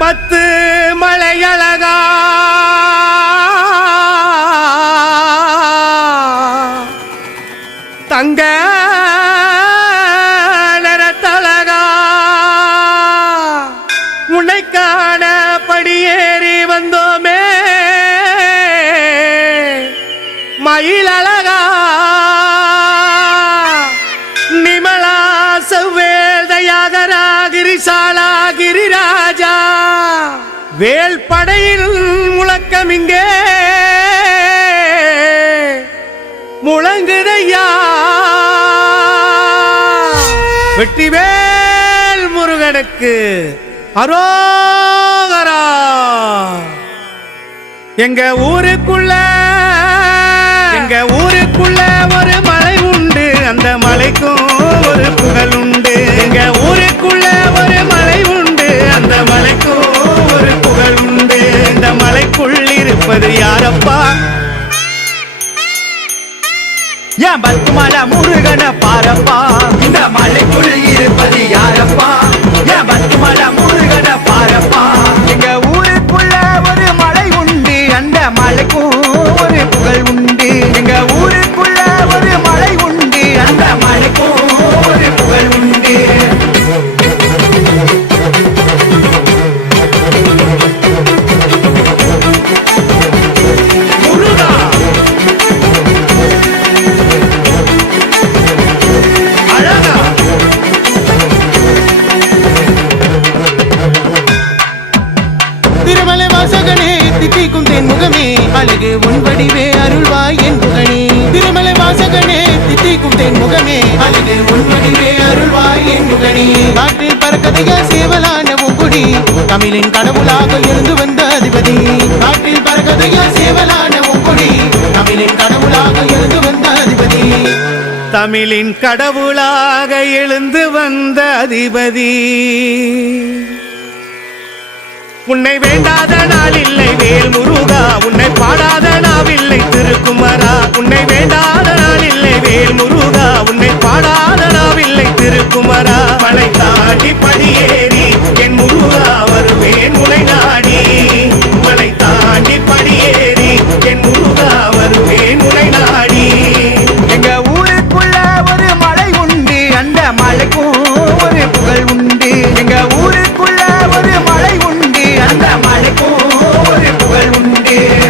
பத்து மலையழகா. தங்க வேல்படையின் முழக்கம் இங்கே முழங்குதையா. வெற்றிவேல் முருகனுக்கு அரோகரா. எங்க ஊருக்குள்ள எங்க ஊருக்குள்ள ஒரு மலை உண்டு. அந்த மலைக்கும் ஏன் பத்துமலை முருகனை பாரப்பா. இந்த மலைக்குள் இருப்பது யாரப்பா? தித்திக்கும் தென் முகமே அழகு உன் வடிவே அருள்வாய் என் புகழே திருமலை வாசகனே தித்திக்கும் தென் முகமே அழகு உன் வடிவே அருள்வாய் என் புகழே காற்றில் பறக்கதையா சேவலான உங்குடி தமிழின் கடவுளாக இருந்து வந்த அதிபதி. காற்றில் பறக்கதையா சேவலான உங்குடி தமிழின் கடவுளாக இருந்து வந்த அதிபதி. தமிழின் கடவுளாக எழுந்து வந்த அதிபதி. உன்னை வேண்டாத நாளில் வெளியேறி